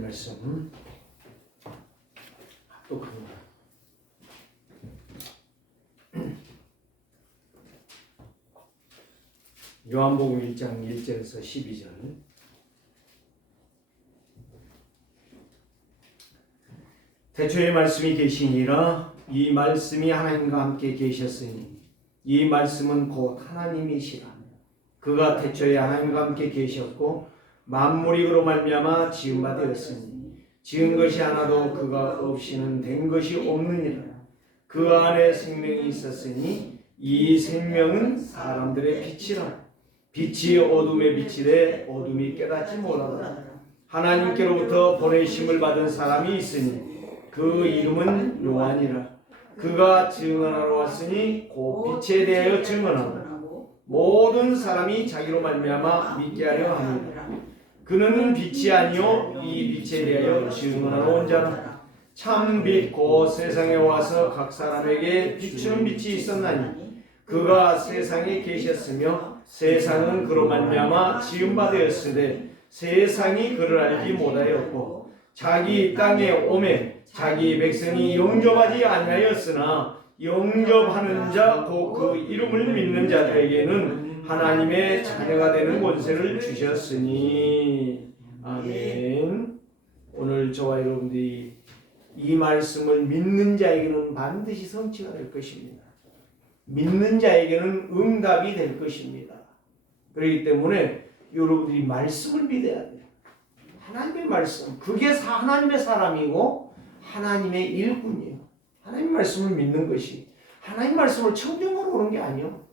말씀 합독합니다. 요한복음 1장 1절에서 12절. 태초에 말씀이 계시니라. 이 말씀이 하나님과 함께 계셨으니 이 말씀은 곧 하나님이시라. 그가 태초에 하나님과 함께 계셨고 만물이 그로 말미암아 지은 바 되었으니 지은 것이 하나도 그가 없이는 된 것이 없느니라. 그 안에 생명이 있었으니 이 생명은 사람들의 빛이라. 빛이 어둠에 비치되 어둠이 깨닫지 못하더라. 하나님께로부터 보내심을 받은 사람이 있으니 그 이름은 요한이라. 그가 증언하러 왔으니 곧 빛에 대하여 증언하고 모든 사람이 자기로 말미암아 믿게 하려 하느니라. 그는 빛이 아니요 이 빛에 대하여 증언하러 온 자라. 참 빛 곧 세상에 와서 각 사람에게 비추는 빛이 있었나니 그가 세상에 계셨으며 세상은 그로 말미암아 지은 바 되었으되 세상이 그를 알지 못하였고 자기 땅에 오매 자기 백성이 영접하지 아니하였으나 영접하는 자 곧 그 이름을 믿는 자들에게는 하나님의 자녀가 되는 권세를 주셨으니. 아멘. 오늘 저와 여러분들이 이 말씀을 믿는 자에게는 반드시 성취가 될 것입니다. 믿는 자에게는 응답이 될 것입니다. 그렇기 때문에 여러분들이 말씀을 믿어야 돼요. 하나님의 말씀, 그게 하나님의 사람이고 하나님의 일꾼이에요. 하나님 말씀을 믿는 것이, 하나님 말씀을 청정하러 오는 게 아니에요.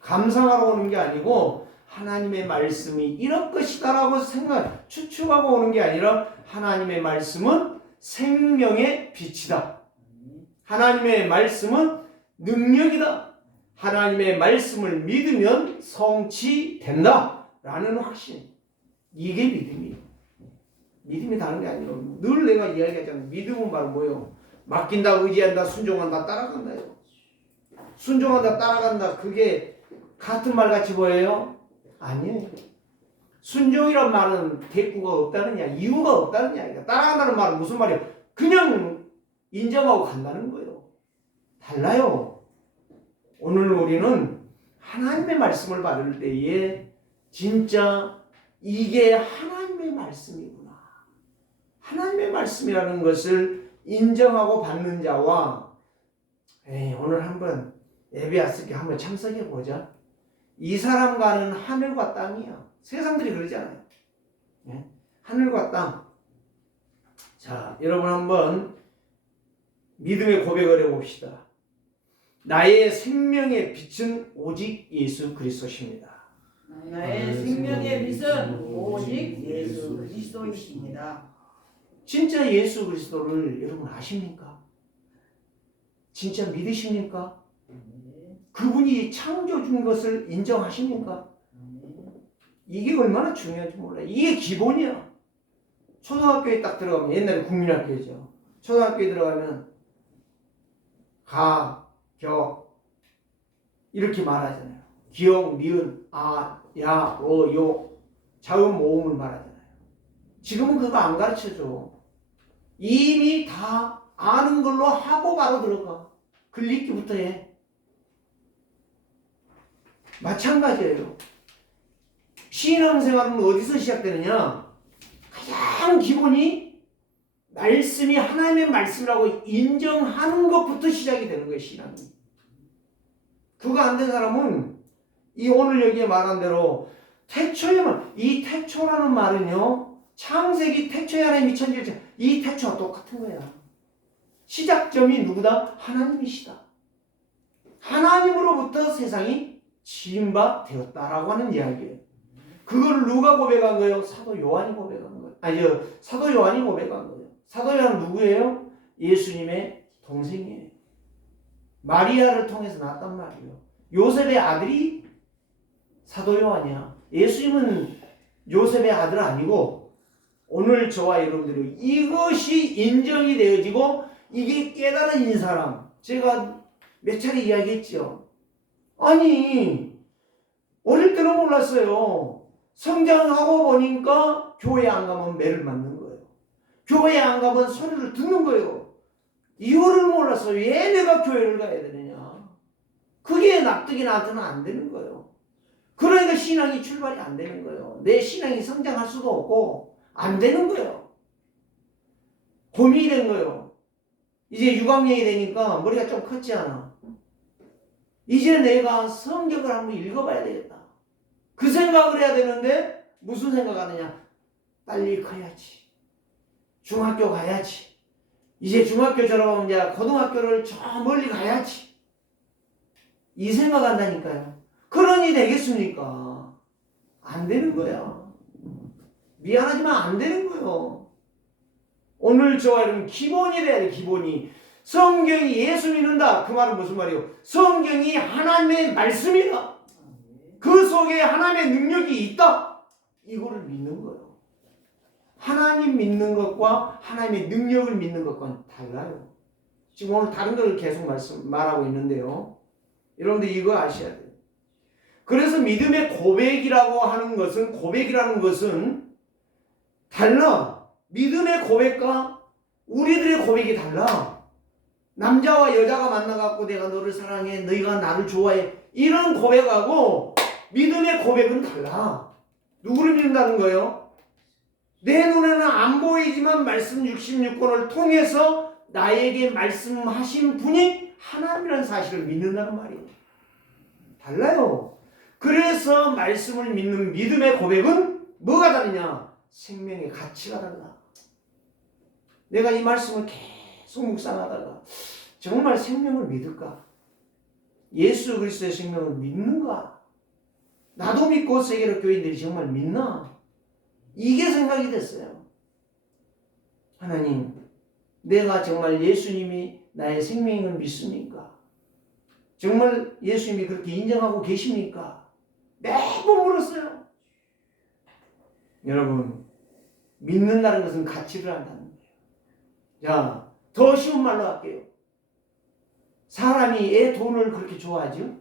감상하러 오는 게 아니고 하나님의 말씀이 이럴 것이다라고 추측하고 오는 게 아니라 하나님의 말씀은 생명의 빛이다. 하나님의 말씀은 능력이다. 하나님의 말씀을 믿으면 성취된다 라는 확신. 이게 믿음이에요. 믿음이 다른 게 아니에요. 늘 내가 이야기하잖아요. 믿음은 바로 뭐예요? 맡긴다, 의지한다, 순종한다, 따라간다요. 순종한다, 따라간다. 그게 같은 말 같이 보여요? 아니에요. 순종이란 말은 대꾸가 없다느냐, 이유가 없다느냐. 따라간다는 말은 무슨 말이에요? 그냥 인정하고 간다는 거예요. 달라요. 오늘 우리는 하나님의 말씀을 받을 때에 진짜 이게 하나님의 말씀이구나. 하나님의 말씀이라는 것을 인정하고 받는 자와 오늘 한번 예배 왔을 때 한번 참석해 보자. 이 사람과는 하늘과 땅이야. 세상들이 그러잖아요. 하늘과 땅. 자, 여러분 한번 믿음의 고백을 해봅시다. 나의 생명의 빛은 오직 예수 그리스도십니다. 나의 생명의 빛은 오직 예수 그리스도이십니다. 진짜 예수 그리스도를 여러분 아십니까? 진짜 믿으십니까? 그분이 창조준 것을 인정하십니까? 이게 얼마나 중요한지 몰라요. 이게 기본이야. 초등학교에 딱 들어가면, 옛날에 국민학교죠. 초등학교에 들어가면 가, 격 이렇게 말하잖아요. 기역, 니은, 아, 야, 어, 요 자음, 모음을 말하잖아요. 지금은 그거 안 가르쳐줘. 이미 다 아는 걸로 하고 바로 들어가. 글읽기부터 해. 마찬가지예요. 신앙생활은 어디서 시작되느냐? 가장 기본이 말씀이 하나님의 말씀이라고 인정하는 것부터 시작이 되는 거예요. 신앙이. 그거 안 된 사람은 이 오늘 여기에 말한 대로 태초에만, 이 태초라는 말은요, 창세기 태초에 하나님이 천지를, 이 태초와 똑같은 거야. 시작점이 누구다? 하나님이시다. 하나님으로부터 세상이 지은 바 되었다라고 하는 이야기예요. 그걸 누가 고백한 거예요? 사도 요한이 고백한 거예요. 아니요, 사도 요한이 고백한 거예요. 사도 요한은 누구예요? 예수님의 동생이에요. 마리아를 통해서 낳았단 말이에요. 요셉의 아들이 사도 요한이야. 예수님은 요셉의 아들 아니고 오늘 저와 여러분들이 이것이 인정이 되어지고 이게 깨달아진 사람, 제가 몇 차례 이야기했죠. 아니 어릴 때는 몰랐어요. 성장하고 보니까 교회 안 가면 매를 맞는 거예요. 교회 안 가면 소리를 듣는 거예요. 이유를 몰라서 왜 내가 교회를 가야 되느냐. 그게 납득이 나한테는 안 되는 거예요. 그러니까 신앙이 출발이 안 되는 거예요. 내 신앙이 성장할 수도 없고 안 되는 거예요. 고민이 된 거예요. 이제 6학년이 되니까 머리가 좀 컸지 않아. 이제 내가 성경을 한번 읽어봐야 되겠다. 그 생각을 해야 되는데 무슨 생각하느냐. 빨리 커야지. 중학교 가야지. 이제 중학교 졸업하면 이제 고등학교를 저 멀리 가야지. 이 생각한다니까요. 그러니 되겠습니까? 안 되는 거야. 미안하지만 안 되는 거예요. 오늘 저와 여러분 기본이 돼야 돼. 기본이. 성경이 예수 믿는다. 그 말은 무슨 말이에요? 성경이 하나님의 말씀이다. 그 속에 하나님의 능력이 있다. 이거를 믿는 거예요. 하나님 믿는 것과 하나님의 능력을 믿는 것과는 달라요. 지금 오늘 다른 걸 계속 말하고 있는데요. 여러분들 이거 아셔야 돼요. 그래서 믿음의 고백이라는 것은 달라. 믿음의 고백과 우리들의 고백이 달라. 남자와 여자가 만나갖고 내가 너를 사랑해, 너희가 나를 좋아해, 이런 고백하고 믿음의 고백은 달라. 누구를 믿는다는 거예요? 내 눈에는 안 보이지만 말씀 66권을 통해서 나에게 말씀하신 분이 하나님이라는 사실을 믿는다는 말이에요. 달라요. 그래서 말씀을 믿는 믿음의 고백은 뭐가 다르냐? 생명의 가치가 달라. 내가 이 말씀을 계속 묵상하다가 정말 생명을 믿을까? 예수 그리스도의 생명을 믿는가? 나도 믿고 세계로 교인들이 정말 믿나? 이게 생각이 됐어요. 하나님, 내가 정말 예수님이 나의 생명을 믿습니까? 정말 예수님이 그렇게 인정하고 계십니까? 매번 물었어요. 여러분, 믿는다는 것은 가치를 한다는 거예요. 자, 더 쉬운 말로 할게요. 사람이 왜 돈을 그렇게 좋아하죠?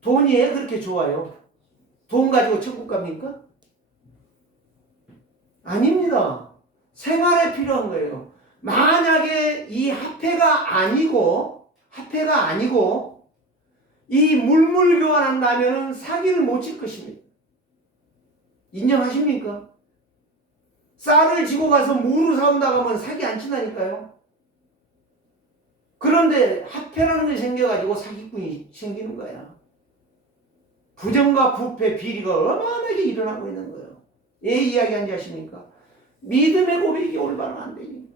돈이 왜 그렇게 좋아요? 돈 가지고 천국 갑니까? 아닙니다. 생활에 필요한 거예요. 만약에 이 화폐가 아니고 이 물물 교환한다면 사기를 못 칠 것입니다. 인정하십니까? 쌀을 지고 가서 무를 사온다고 하면 사기 안 친다니까요. 그런데 화폐라는 게 생겨가지고 사기꾼이 생기는 거야. 부정과 부패, 비리가 어마어마하게 일어나고 있는 거예요. 왜 이야기한지 아십니까? 믿음의 고백이 올바르면 안 되니.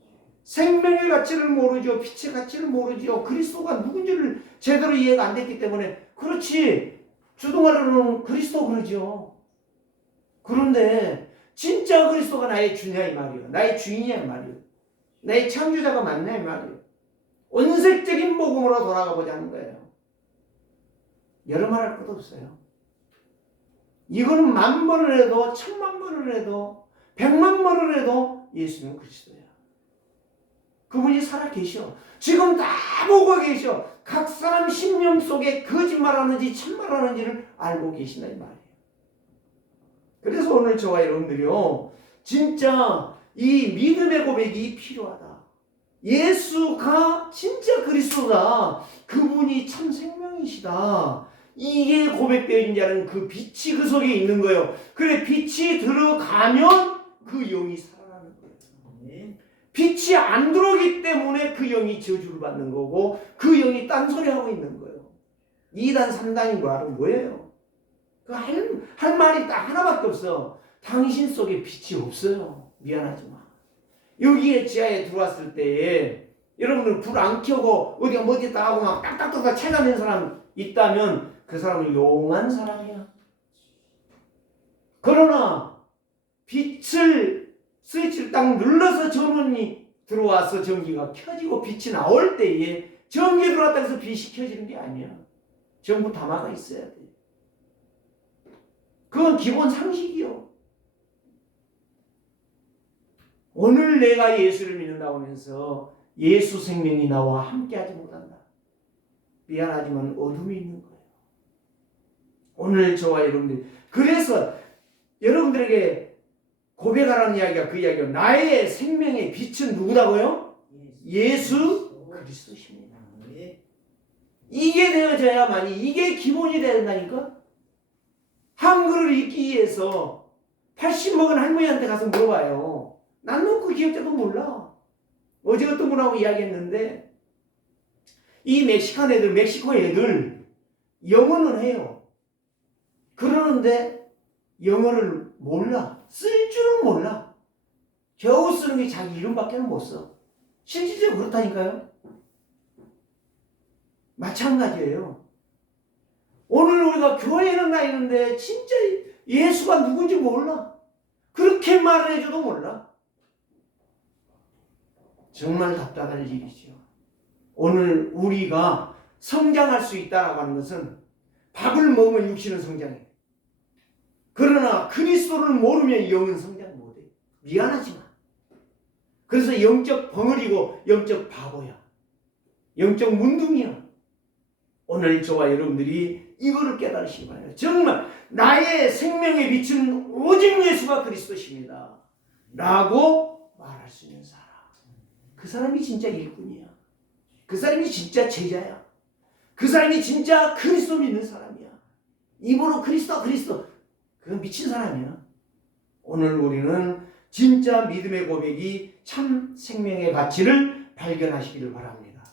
생명의 가치를 모르죠. 빛의 가치를 모르죠. 그리스도가 누군지를 제대로 이해가 안 됐기 때문에 그렇지. 주동아리로는 그리스도 그러죠. 그런데 진짜 그리스도가 나의 주냐 이 말이에요. 나의 주인이야 이 말이에요. 나의 창조자가 맞냐 이 말이에요. 원색적인 복음으로 돌아가 보자는 거예요. 여러 말 할 것도 없어요. 이거는 10,000번을 해도 10,000,000번을 해도 100,000,000번을 해도 예수는 그리스도야. 그분이 살아 계셔. 지금 다 보고 계셔. 각 사람 심령 속에 거짓말하는지 참말하는지를 알고 계신다 이 말이에요. 그래서 오늘 저와 여러분들이요, 진짜 이 믿음의 고백이 필요하다. 예수가 진짜 그리스도다. 그분이 참 생명이시다. 이게 고백되어 있는 자는 그 빛이 그 속에 있는 거예요. 그래, 빛이 들어가면 그 영이 살아나는 거예요. 빛이 안 들어오기 때문에 그 영이 저주를 받는 거고 그 영이 딴소리하고 있는 거예요. 2단 3단인 거 알은 뭐예요? 할 말이 딱 하나밖에 없어. 당신 속에 빛이 없어요. 미안하지만 여기에 지하에 들어왔을 때에 여러분들 불 안 켜고 어디가 뭐지 하고 막 딱딱딱딱 찾아낸 사람 있다면 그 사람은 용한 사람이야. 그러나 빛을 스위치를 딱 눌러서 전원이 들어와서 전기가 켜지고 빛이 나올 때에 전기 들어왔다 해서 빛이 켜지는 게 아니야. 전부 다 막아 있어야 돼. 그건 기본 상식이요. 오늘 내가 예수를 믿는다고 하면서 예수 생명이 나와 함께하지 못한다. 미안하지만 어둠이 있는 거예요. 오늘 저와 여러분들, 그래서 여러분들에게 고백하라는 이야기가 그 이야기예요. 나의 생명의 빛은 누구다고요? 예수 그리스도십니다. 이게 되어져야만이 이게 기본이 된다니까. 한글을 읽기 위해서 80 먹은 할머니한테 가서 물어봐요. 난 뭐 그 기억자도 몰라. 어제 어떤 분하고 이야기했는데 이 멕시칸 애들, 멕시코 애들 영어는 해요. 그러는데 영어를 몰라. 쓸 줄은 몰라. 겨우 쓰는 게 자기 이름밖에 못 써. 실질적으로 그렇다니까요. 마찬가지예요. 오늘 우리가 교회는 다니는데 진짜 예수가 누군지 몰라. 그렇게 말을 해줘도 몰라. 정말 답답할 일이죠. 오늘 우리가 성장할 수 있다라고 하는 것은 밥을 먹으면 육신은 성장해. 그러나 그리스도를 모르면 영은 성장 못해. 미안하지만. 그래서 영적 벙어리고 영적 바보야. 영적 문둥이야. 오늘 저와 여러분들이 이거를 깨달으시기 바랍니다. 정말 나의 생명의 빛은 오직 예수가 그리스도십니다. 라고 말할 수 있는 사람. 그 사람이 진짜 일꾼이야. 그 사람이 진짜 제자야. 그 사람이 진짜 그리스도 믿는 사람이야. 입으로 그리스도 그건 미친 사람이야. 오늘 우리는 진짜 믿음의 고백이 참 생명의 가치를 발견하시기를 바랍니다.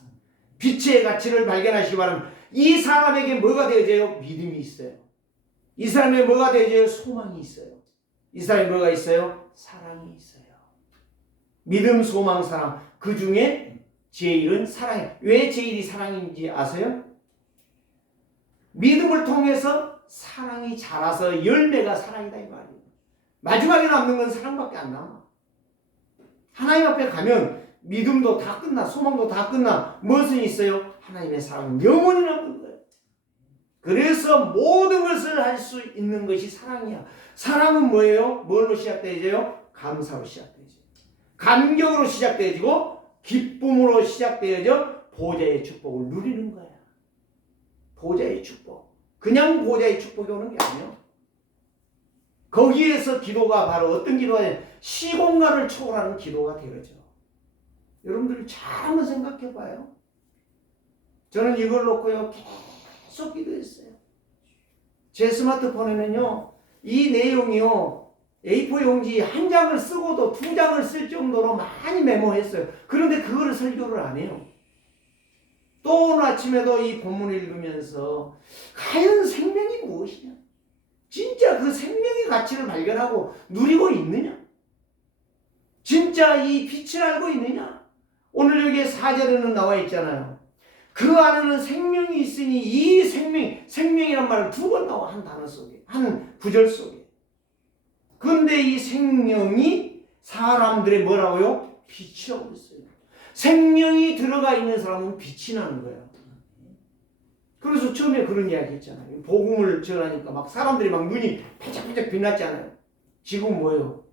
빛의 가치를 발견하시기 바랍니다. 이 사람에게 뭐가 되어져요? 믿음이 있어요. 이 사람에게 뭐가 되어져요? 소망이 있어요. 이 사람에 뭐가 있어요? 사랑이 있어요. 믿음, 소망, 사랑. 그 중에 제1은 사랑이에요. 왜 제1이 사랑인지 아세요? 믿음을 통해서 사랑이 자라서 열매가 사랑이다 이 말이에요. 마지막에 남는 건 사랑밖에 안 남아. 하나님 앞에 가면 믿음도 다 끝나, 소망도 다 끝나. 무엇은 있어요? 하나님의 사랑은 영원히 남는 거예요. 그래서 모든 것을 할 수 있는 것이 사랑이야. 사랑은 뭐예요? 뭘로 시작되어져요? 감사로 시작되어져요. 감격으로 시작되어지고 기쁨으로 시작되어져 보좌의 축복을 누리는 거야. 보좌의 축복. 그냥 보좌의 축복이 오는 게 아니에요. 거기에서 기도가 바로 어떤 기도가 돼요? 시공간을 초월하는 기도가 되어져. 여러분들 잘 한번 생각해 봐요. 저는 이걸 놓고요 계속 기도했어요. 제 스마트폰에는요 이 내용이요 A4 용지 한 장을 쓰고도 2장을 쓸 정도로 많이 메모했어요. 그런데 그거를 설교를 안 해요. 또 오늘 아침에도 이 본문을 읽으면서 과연 생명이 무엇이냐? 진짜 그 생명의 가치를 발견하고 누리고 있느냐? 진짜 이 빛을 알고 있느냐? 오늘 여기에 4절에는 나와 있잖아요. 그 안에는 생명이 있으니 이 생명이란 말은 2번 나와 한 단어 속에, 한 구절 속에. 그런데 이 생명이 사람들의 뭐라고요? 빛이라고 했어요. 생명이 들어가 있는 사람은 빛이 나는 거예요. 그래서 처음에 그런 이야기 했잖아요. 복음을 전하니까 막 사람들이 막 눈이 반짝반짝 빛났잖아요. 지금 뭐예요?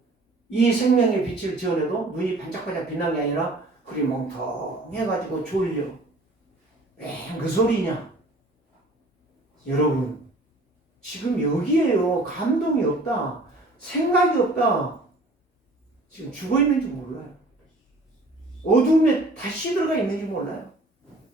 이 생명의 빛을 전해도 눈이 반짝반짝 빛난 게 아니라 그리 멍텅해가지고 졸려. 그 소리냐? 여러분 지금 여기에요. 감동이 없다. 생각이 없다. 지금 죽어있는지 몰라요. 어둠에 다시 들어가 있는지 몰라요.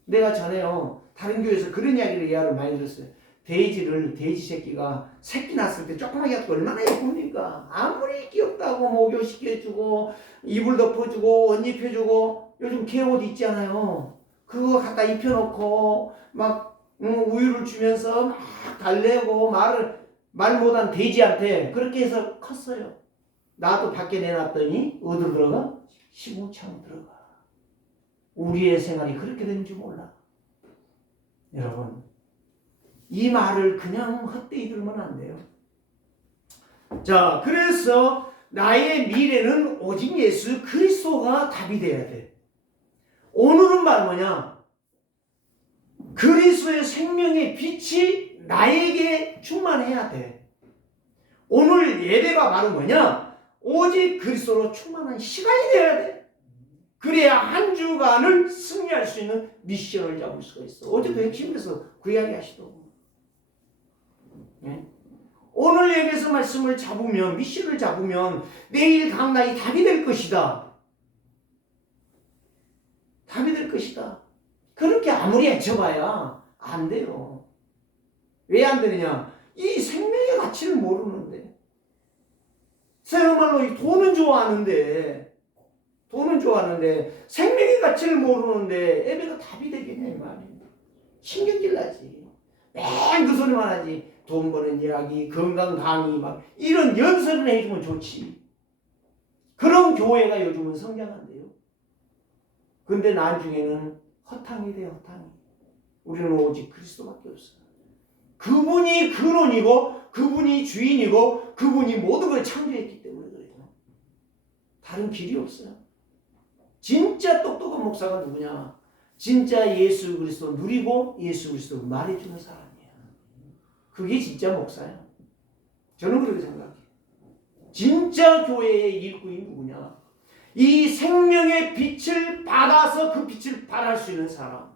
내가 전에요 다른 교회에서 그런 이야기를 많이 들었어요. 돼지 새끼가 새끼 낳았을 때 조그맣게 갖고 얼마나 예쁩니까? 아무리 귀엽다고 목욕시켜주고 이불 덮어주고 옷 입혀주고 요즘 개옷 있잖아요. 그거 갖다 입혀놓고 막 우유를 주면서 막 달래고 말 못한 돼지한테 그렇게 해서 컸어요. 나도 밖에 내놨더니 어디로 들어가? 시궁창 들어가. 우리의 생활이 그렇게 되는 줄 몰라. 여러분 이 말을 그냥 헛되이 들으면 안 돼요. 자, 그래서 나의 미래는 오직 예수 그리스도가 답이 돼야 돼. 오늘은 말 뭐냐? 그리스도의 생명의 빛이 나에게 충만해야 돼. 오늘 예배가 바로 뭐냐? 오직 그리스도로 충만한 시간이 돼야 돼. 그래야 한 주간을 승리할 수 있는 미션을 잡을 수가 있어. 어제도 핵심에서 그 이야기 하시더라고요. 네? 오늘 여기서 말씀을 잡으면, 미션을 잡으면 내일 강단이 답이 될 것이다. 답이 될 것이다. 그렇게 아무리 애쳐봐야 안 돼요. 왜 안 되느냐? 이 생명의 가치를 모르는데. 정말로 돈은 좋아하는데 생명의 가치를 모르는데 예배가 답이 되겠냐 이 말이에요. 신경질 나지. 맨 그 소리만 하지. 돈 버는 이야기, 건강 강의 막 이런 연설을 해주면 좋지. 그런 교회가 요즘은 성장한대요. 근데 나중에는 허탕이 돼, 허탕이. 우리는 오직 그리스도밖에 없어. 그분이 근원이고 그분이 주인이고 그분이 모든 걸 창조했기 때문에 그래요. 다른 길이 없어요. 진짜 똑똑한 목사가 누구냐? 진짜 예수 그리스도 누리고 예수 그리스도 말해주는 사람이야. 그게 진짜 목사야. 저는 그렇게 생각해요. 진짜 교회의 일꾼이 누구냐? 이 생명의 빛을 받아서 그 빛을 발할 수 있는 사람.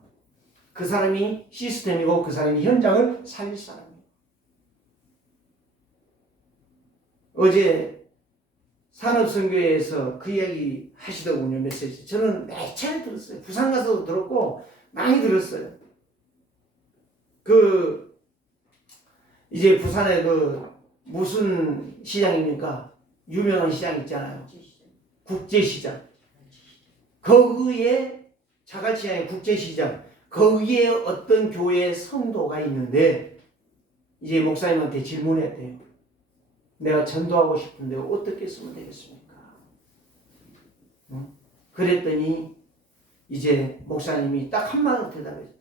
그 사람이 시스템이고 그 사람이 현장을 살릴 사람이에요. 어제 산업선교회에서 그 이야기 하시더군요. 메시지. 저는 몇 차례 들었어요. 부산 가서도 들었고 많이 들었어요. 이제 부산에 무슨 시장입니까? 유명한 시장 있잖아요. 국제시장. 거기에 자갈시장의 국제시장. 거기에 어떤 교회 성도가 있는데 이제 목사님한테 질문했대요. 내가 전도하고 싶은데 어떻게 쓰면 되겠습니까? 그랬더니 이제 목사님이 딱 한마디로 대답했어요.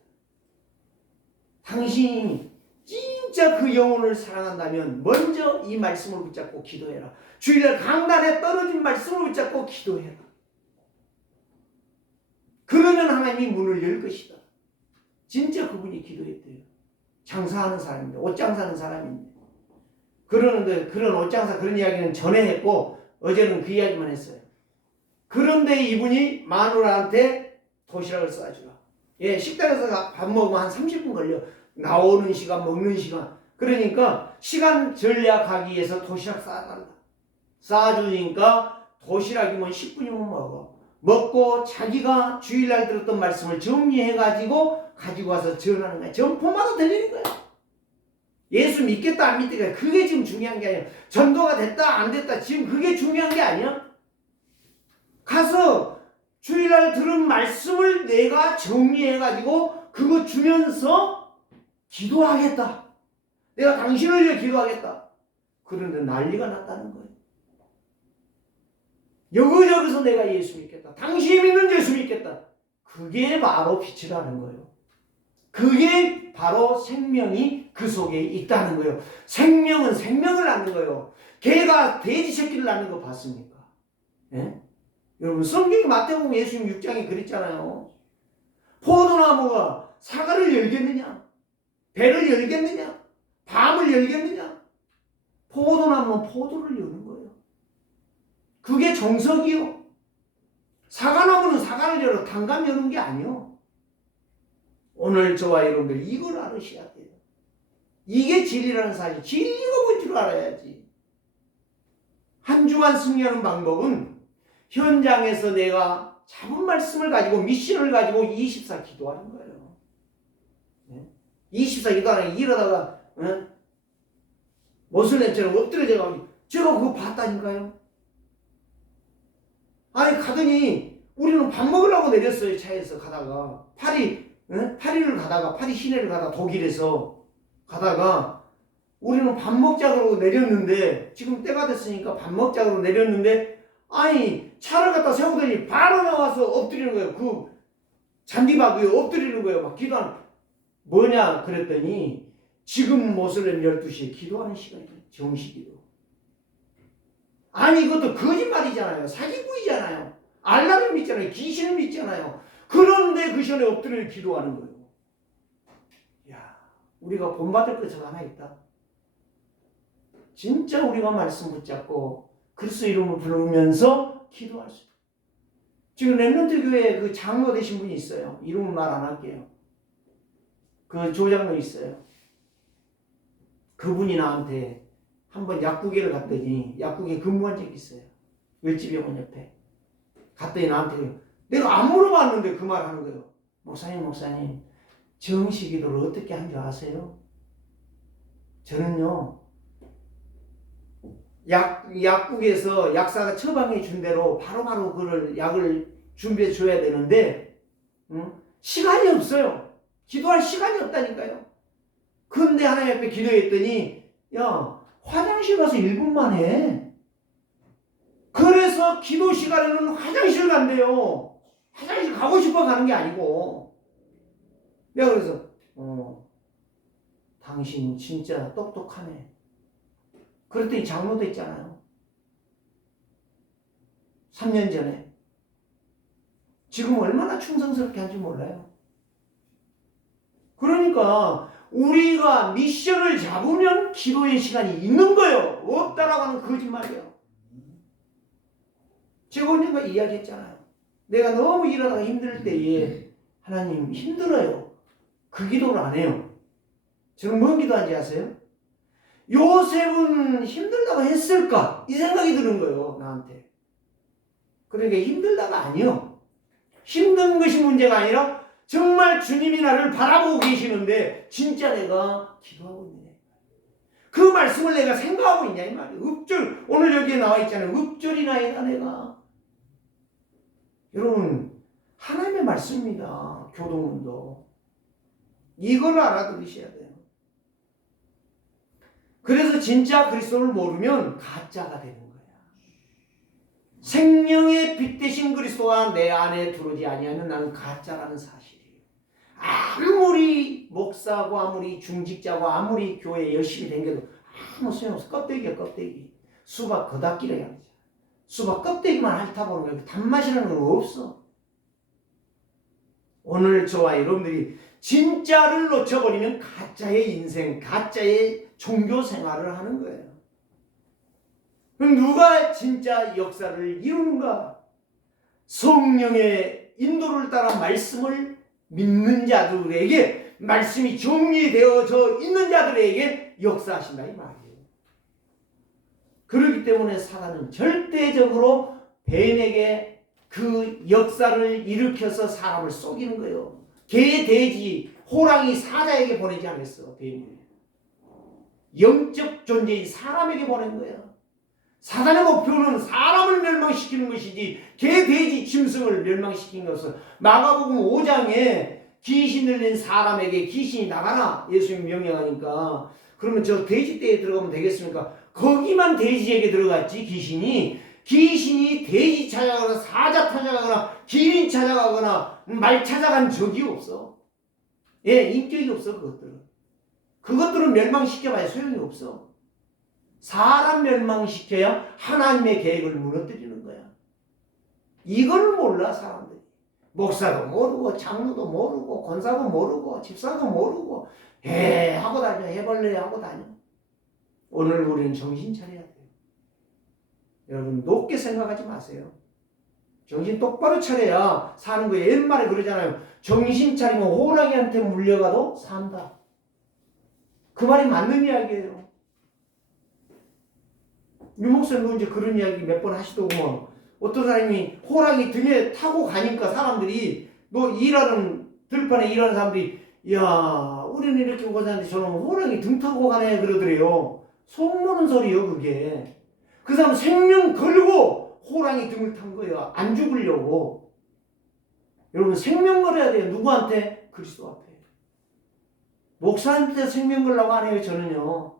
당신이 진짜 그 영혼을 사랑한다면 먼저 이 말씀을 붙잡고 기도해라. 주일날 강단에 떨어진 말씀을 붙잡고 기도해라. 그러면 하나님이 문을 열 것이다. 진짜 그분이 기도했대요. 장사하는 사람인데, 옷장사하는 사람인데. 그러는데 그런 옷장사 그런 이야기는 전에 했고 어제는 그 이야기만 했어요. 그런데 이분이 마누라한테 도시락을 싸주라. 예, 식당에서 밥 먹으면 한 30분 걸려. 나오는 시간, 먹는 시간. 그러니까 시간 전략하기 위해서 도시락 싸달라. 싸주니까 도시락이면 10분이면 먹어. 먹고 자기가 주일날 들었던 말씀을 정리해가지고 가지고 와서 전하는 거야. 점포마다 들리는 거야. 예수 믿겠다 안 믿겠다 그게 지금 중요한 게 아니야. 전도가 됐다 안 됐다 지금 그게 중요한 게 아니야. 가서 주일날 들은 말씀을 내가 정리해가지고 그거 주면서 기도하겠다. 내가 당신을 위해 기도하겠다. 그런데 난리가 났다는 거예요. 여기저기서 내가 예수 믿겠다. 당신이 믿는 예수 믿겠다. 그게 바로 빛이라는 거예요. 그게 바로 생명이 그 속에 있다는 거예요. 생명은 생명을 낳는 거예요. 개가 돼지 새끼를 낳는 거 봤습니까? 예? 여러분 성경이 마태복음 예수님 6장에 그랬잖아요. 포도나무가 사과를 열겠느냐? 배를 열겠느냐? 밤을 열겠느냐? 포도나무는 포도를 여는 거예요. 그게 정석이요. 사과나무는 사과를 열어 단감 여는 게 아니요. 오늘 저와 여러분들 이걸 알으셔야 돼요. 이게 진리라는 사실. 진리가 뭔 줄 알아야지. 한 주간 승리하는 방법은 현장에서 내가 잡은 말씀을 가지고 미션을 가지고 24 기도하는 거예요. 24 기도하는 게 이러다가 모슬렘처럼 엎드려져가지고 제가 그거 봤다니까요. 아니 가더니 우리는 밥 먹으려고 내렸어요. 차에서 가다가 파리를 가다가 파리 시내를 가다가 독일에서 가다가 우리는 밥 먹자고 내렸는데 지금 때가 됐으니까 밥 먹자고 내렸는데 아니 차를 갖다 세우더니 바로 나와서 엎드리는 거예요. 그 잔디밭 위에 엎드리는 거예요. 막 기도하는 뭐냐 그랬더니 지금 모슬렘 12시에 기도하는 시간이에요. 정시기도. 아니 이것도 거짓말이잖아요. 사기꾼이잖아요. 알라를 믿잖아요. 귀신을 믿잖아요. 그런데 그 시간에 엎드려 기도하는 거예요. 야, 우리가 본받을 것은 하나 있다. 진짜 우리가 말씀 붙잡고 그리스도 이름을 부르면서 기도할 수 있다. 지금 렘넌트 교회에 그 장로 되신 분이 있어요. 이름은 말 안 할게요. 그 조장로 있어요. 그분이 나한테 한번 약국에를 갔더니 약국에 근무한 적이 있어요. 을지병원 옆에. 갔더니 나한테 내가 안 물어봤는데 그 말 하는 거예요. 목사님 정식기도를 어떻게 한 줄 아세요? 저는요 약국에서 약사가 처방해 준 대로 바로바로 그걸 약을 준비해 줘야 되는데 시간이 없어요. 기도할 시간이 없다니까요. 근데 하나님 앞에 기도했더니 야 화장실 가서 1분만 해. 그래서 기도 시간에는 화장실 간대요. 화장실 가고 싶어 가는 게 아니고. 내가 그래서 당신 진짜 똑똑하네. 그랬더니 장로됐잖아요. 3년 전에. 지금 얼마나 충성스럽게 한지 몰라요. 그러니까 우리가 미션을 잡으면 기도의 시간이 있는 거예요. 없다라고 하는 거짓말이에요. 제가 언젠가 이야기했잖아요. 내가 너무 일하다가 힘들 때에 하나님 힘들어요. 그 기도를 안 해요. 저는 뭔 기도한지 아세요? 요셉은 힘들다고 했을까? 이 생각이 드는 거예요. 나한테. 그러니까 힘들다가 아니요. 힘든 것이 문제가 아니라 정말 주님이 나를 바라보고 계시는데 진짜 내가 기도하고 있네. 그 말씀을 내가 생각하고 있냐 이 말이에요. 읍졸 오늘 여기에 나와 있잖아요. 읍졸이나이다 내가. 여러분 하나님의 말씀입니다. 교동문도. 이걸 알아들으셔야 돼요. 그래서 진짜 그리스도를 모르면 가짜가 되는 거야. 생명의 빛 대신 그리스도가 내 안에 들어오지 아니하면 나는 가짜라는 사실이에요. 아무리 목사고 아무리 중직자고 아무리 교회에 열심히 다녀도 아무 소용없어. 껍데기야 껍데기. 수박 거닥기래야. 수박 껍데기만 핥아보는 거야. 단맛이라는 건 없어. 오늘 저와 여러분들이 진짜를 놓쳐버리면 가짜의 인생, 가짜의 종교 생활을 하는 거예요. 그럼 누가 진짜 역사를 이루는가? 성령의 인도를 따라 말씀을 믿는 자들에게, 말씀이 정리되어져 있는 자들에게 역사하신다 이 말이에요. 그렇기 때문에 사단은 절대적으로 뱀에게 그 역사를 일으켜서 사람을 속이는 거예요. 개, 돼지, 호랑이, 사자에게 보내지 않았어. 뱀이. 영적 존재인 사람에게 보낸 거예요. 사단의 목표는 사람을 멸망시키는 것이지 개, 돼지, 짐승을 멸망시키는 것은 마가복음 5장에 귀신 들린 사람에게 귀신이 나가라 예수님이 명령하니까 그러면 저 돼지 떼에 들어가면 되겠습니까? 거기만 돼지에게 들어갔지 귀신이 돼지 찾아가거나 사자 찾아가거나 기린 찾아가거나 말 찾아간 적이 없어. 예, 인격이 없어. 그것들은 멸망시켜봐야 소용이 없어. 사람 멸망시켜야 하나님의 계획을 무너뜨리는 거야. 이걸 몰라 사람들이. 목사도 모르고 장로도 모르고 권사도 모르고 집사도 모르고 하고 다녀. 해볼래 하고 다녀. 오늘 우리는 정신 차려야 돼요. 여러분 높게 생각하지 마세요. 정신 똑바로 차려야 사는 거예요. 옛말에 그러잖아요. 정신 차리면 호랑이한테 물려가도 산다. 그 말이 맞는 이야기예요. 유 목사님도 이제 그런 이야기 몇 번 하시더구먼. 어떤 사람이 호랑이 등에 타고 가니까 사람들이 너 일하는 들판에 일하는 사람들이 야 우리는 이렇게 오고 사는데 저는 호랑이 등 타고 가네 그러더래요. 속모는 소리요 그게. 그 사람 생명 걸고 호랑이 등을 탄 거예요. 안 죽으려고. 여러분 생명 걸어야 돼요. 누구한테? 그리스도 앞에. 목사한테 생명 걸라고 안 해요. 저는요.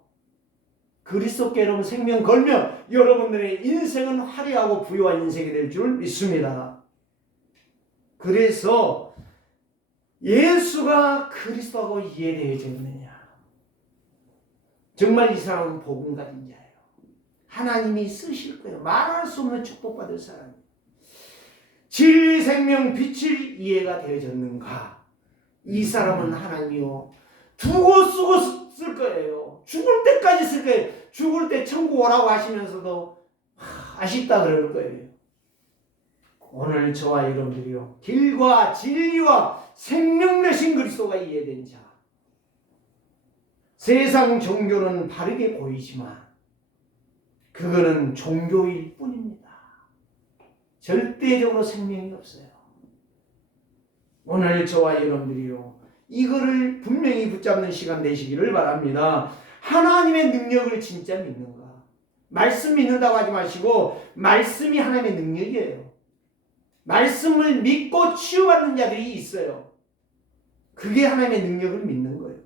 그리스도께 여러분 생명 걸면 여러분들의 인생은 화려하고 부유한 인생이 될 줄 믿습니다. 그래서 예수가 그리스도하고 이해되어져 있느냐. 정말 이 사람은 복음 가진 자예요. 하나님이 쓰실 거예요. 말할 수 없는 축복받을 사람. 진리 생명 빛이 이해가 되어졌는가. 이 사람은 하나님이요. 두고 쓰고 쓸 거예요. 죽을 때까지 쓸 거예요. 죽을 때 천국 오라고 하시면서도 아쉽다 그럴 거예요. 오늘 저와 여러분들이요. 길과 진리와 생명 되신 그리스도가 이해된 자. 세상 종교는 바르게 보이지만 그거는 종교일 뿐입니다. 절대적으로 생명이 없어요. 오늘 저와 여러분들이요, 이거를 분명히 붙잡는 시간 되시기를 바랍니다. 하나님의 능력을 진짜 믿는가? 말씀 믿는다고 하지 마시고 말씀이 하나님의 능력이에요. 말씀을 믿고 치유받는 자들이 있어요. 그게 하나님의 능력을 믿는 거예요.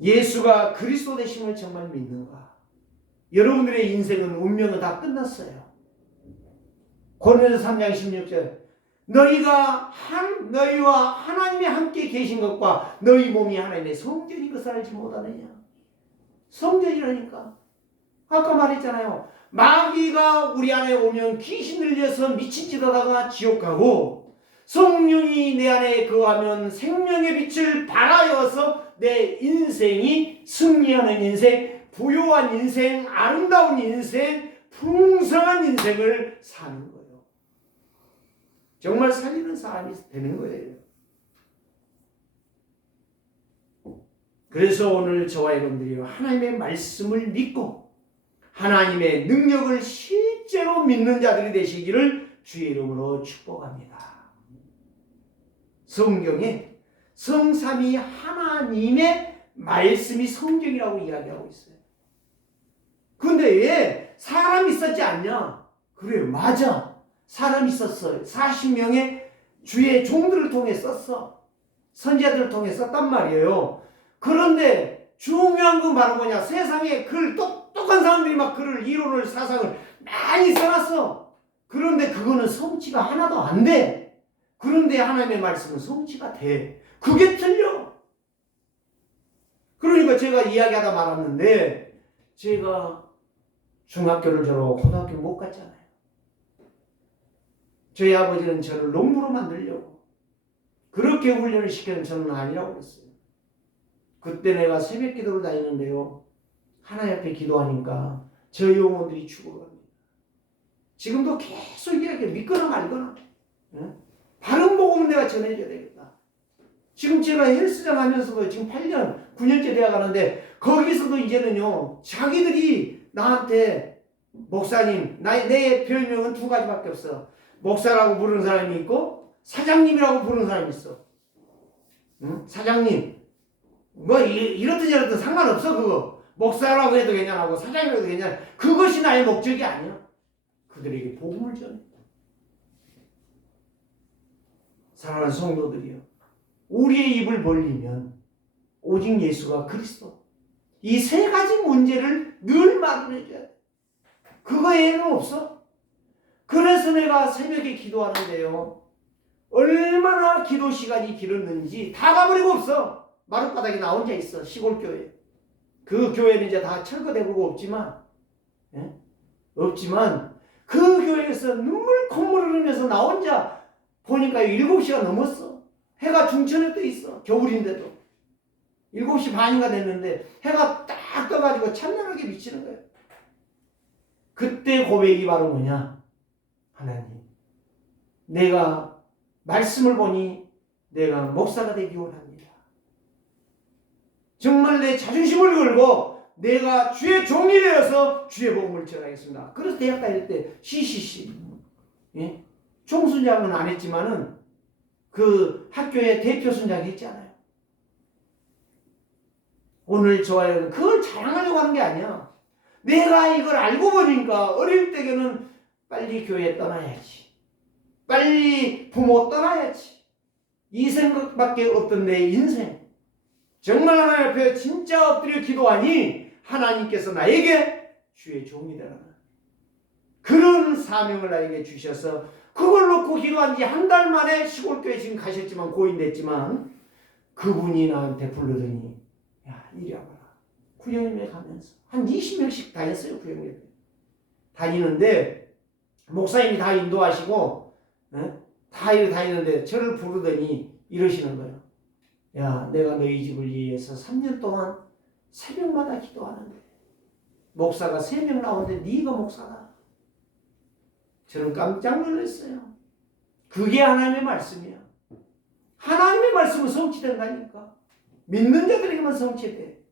예수가 그리스도 되심을 정말 믿는가? 여러분들의 인생은 운명은 다 끝났어요. 고린도서 3장 16절, 너희와 하나님이 함께 계신 것과 너희 몸이 하나님의 성전인 것을 알지 못하느냐? 성전이라니까. 아까 말했잖아요. 마귀가 우리 안에 오면 귀신 들려서 미친 짓 하다가 지옥 가고, 성령이 내 안에 거하면 생명의 빛을 발하여서 내 인생이 승리하는 인생, 부요한 인생, 아름다운 인생, 풍성한 인생을 사는 거예요. 정말 살리는 사람이 되는 거예요. 그래서 오늘 저와 여러분들이 하나님의 말씀을 믿고 하나님의 능력을 실제로 믿는 자들이 되시기를 주의 이름으로 축복합니다. 성경에 성삼위 하나님의 말씀이 성경이라고 이야기하고 있어요. 근데 왜 사람이 있었지 않냐? 그래요. 맞아. 사람이 있었어요. 40명의 주의 종들을 통해 썼어. 선지자들을 통해 썼단 말이에요. 그런데 중요한 건 바로 뭐냐? 세상에 글 똑똑한 사람들이 막 글을, 이론을, 사상을 많이 써놨어. 그런데 그거는 성취가 하나도 안 돼. 그런데 하나님의 말씀은 성취가 돼. 그게 틀려. 그러니까 제가 이야기하다 말았는데, 제가 중학교를 졸업하고 고등학교를 못 갔잖아요. 저희 아버지는 저를 농부로 만들려고 그렇게 훈련을 시키는 저는 아니라고 그랬어요. 그때 내가 새벽 기도를 다니는데요, 하나님 앞에 기도하니까 저 영혼들이 죽어갑니다. 지금도 계속 이야기해. 믿거나 말거나. 바른 복음을 내가 전해줘야 되겠다. 지금 제가 헬스장 하면서도 지금 8년, 9년째 되어가는데 거기서도 이제는요, 자기들이 나한테 목사님, 내 별명은 두 가지밖에 없어. 목사라고 부르는 사람이 있고 사장님이라고 부르는 사람이 있어. 응? 사장님. 뭐 이렇든 저렇든 상관없어. 그거. 목사라고 해도 괜찮고 사장이라고 해도 괜찮아. 그것이 나의 목적이 아니야. 그들에게 복음을 전해. 사랑하는 성도들이요, 우리의 입을 벌리면 오직 예수가 그리스도, 이 세 가지 문제를 늘 말해줘야 돼. 그거 외에는 없어. 그래서 내가 새벽에 기도하는데요, 얼마나 기도 시간이 길었는지 다 가버리고 없어. 마룻바닥에 나 혼자 있어. 시골 교회. 그 교회는 이제 다 철거되고 없지만, 없지만 그 교회에서 눈물 콧물 흘리면서 나 혼자 보니까 7시가 넘었어. 해가 중천에 떠 있어. 겨울인데도 7시 반인가 됐는데 해가 딱 떠가지고 찬란하게 비치는 거예요. 그때 고백이 바로 뭐냐? 하나님, 내가 말씀을 보니 내가 목사가 되기 원합니다. 정말 내 자존심을 걸고 내가 주의 종이 되어서 주의 복음을 전하겠습니다. 그래서 대학 다닐 때 CCC, 총순장은 안 했지만은 그 학교의 대표 순장이 했잖아요. 오늘 저와 여러분, 그걸 자랑하려고 하는 게 아니야. 내가 이걸 알고 보니까 어릴 때에는 빨리 교회 떠나야지, 빨리 부모 떠나야지, 이 생각밖에 없던 내 인생. 정말 하나님 앞에 진짜 엎드려 기도하니 하나님께서 나에게 주의 종이 되라, 그런 사명을 나에게 주셔서 그걸 놓고 기도한 지 한 달 만에 시골교회 지금 가셨지만 고인됐지만 그분이 나한테 부르더니, 야, 이리 와봐라. 구령예배 가면서 한 20명씩 다녔어요. 구령예배 다니는데 목사님이 다 인도하시고 다 다니는데 저를 부르더니 이러시는 거예요. 야, 내가 너희 집을 위해서 3년 동안 새벽마다 기도하는데 목사가 3명 나오는데 네가 목사다. 저는 깜짝 놀랐어요. 그게 하나님의 말씀이야. 하나님의 말씀은 성취된다니까. 믿는 자들에게만 성취돼.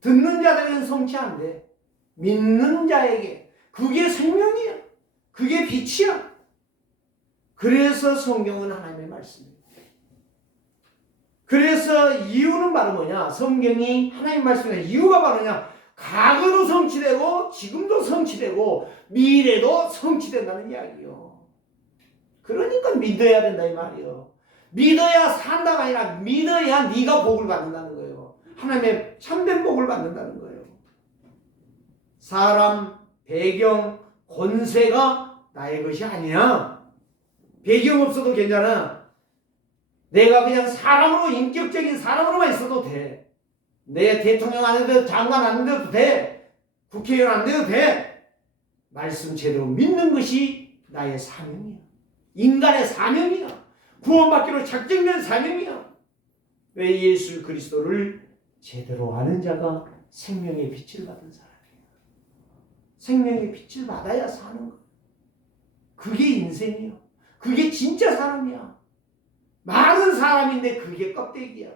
듣는 자들에게는 성취 안 돼. 믿는 자에게. 그게 생명이야. 그게 빛이야. 그래서 성경은 하나님의 말씀이에요. 그래서 이유는 바로 뭐냐? 성경이 하나님의 말씀의 이유가 바로냐? 과거도 성취되고 지금도 성취되고 미래도 성취된다는 이야기요. 그러니까 믿어야 된다 이 말이요. 믿어야 산다가 아니라 믿어야 네가 복을 받는다는 거예요. 하나님의 참된 복을 받는다는 거예요. 사람, 배경, 권세가 나의 것이 아니야. 배경 없어도 괜찮아. 내가 그냥 사람으로, 인격적인 사람으로만 있어도 돼. 내 대통령 안 해도, 장관 안 돼도 돼. 국회의원 안 돼도 돼. 말씀 제대로 믿는 것이 나의 사명이야. 인간의 사명이야. 구원받기로 작정된 사명이야. 왜? 예수 그리스도를 제대로 아는 자가 생명의 빛을 받은 사람이야. 생명의 빛을 받아야 사는 거야. 그게 인생이야. 그게 진짜 사람이야. 많은 사람인데 그게 껍데기야.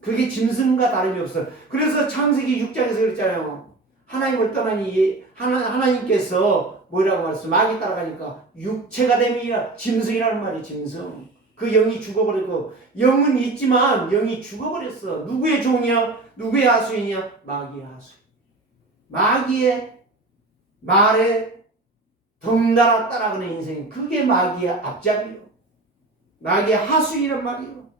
그게 짐승과 다름이 없어. 그래서 창세기 6장에서 그랬잖아요. 하나님을 떠나니 하나님께서 뭐라고 말했어? 마귀 따라가니까 육체가 됨이라. 짐승이라는 말이 짐승. 그 영이 죽어버리고, 영은 있지만 영이 죽어버렸어. 누구의 종이야? 누구의 하수인이야? 마귀의 하수인. 마귀의 말에 덩달아 따라가는 인생. 그게 마귀의 앞잡이요. 마귀의 하수인이란 말이요.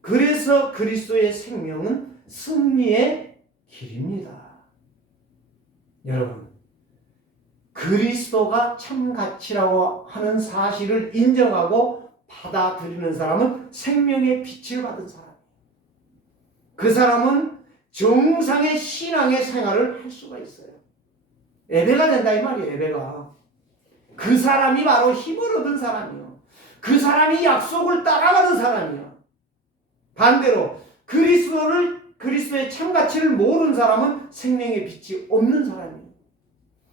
그래서 그리스도의 생명은 승리의 길입니다. 여러분, 그리스도가 참 가치라고 하는 사실을 인정하고 받아들이는 사람은 생명의 빛을 받은 사람이에요. 그 사람은 정상의 신앙의 생활을 할 수가 있어요. 예배가 된다 이 말이에요. 예배가. 그 사람이 바로 힘을 얻은 사람이요. 그 사람이 약속을 따라가는 사람이야. 반대로 그리스도의 참 가치를 모르는 사람은 생명의 빛이 없는 사람이에요.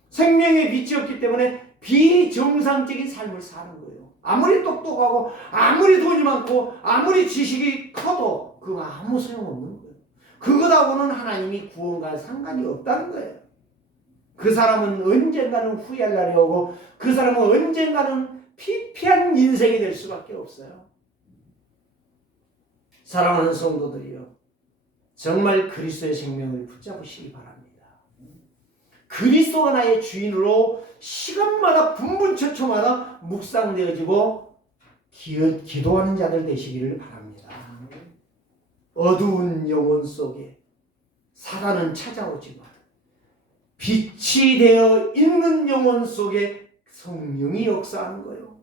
생명의 빛이 없기 때문에 비정상적인 삶을 사는 거예요. 아무리 똑똑하고 아무리 돈이 많고 아무리 지식이 커도 그거 아무 소용없는 거예요. 그것하고는 하나님이 구원과 상관이 없다는 거예요. 그 사람은 언젠가는 후회할 날이 오고 그 사람은 언젠가는 피폐한 인생이 될 수밖에 없어요. 사랑하는 성도들이요, 정말 그리스도의 생명을 붙잡으시기 바랍니다. 그리스도가 나의 주인으로 시간마다 분분초초마다 묵상되어지고 기도하는 자들 되시기를 바랍니다. 어두운 영혼 속에 사단은 찾아오지만 빛이 되어 있는 영혼 속에 성령이 역사하는 거예요.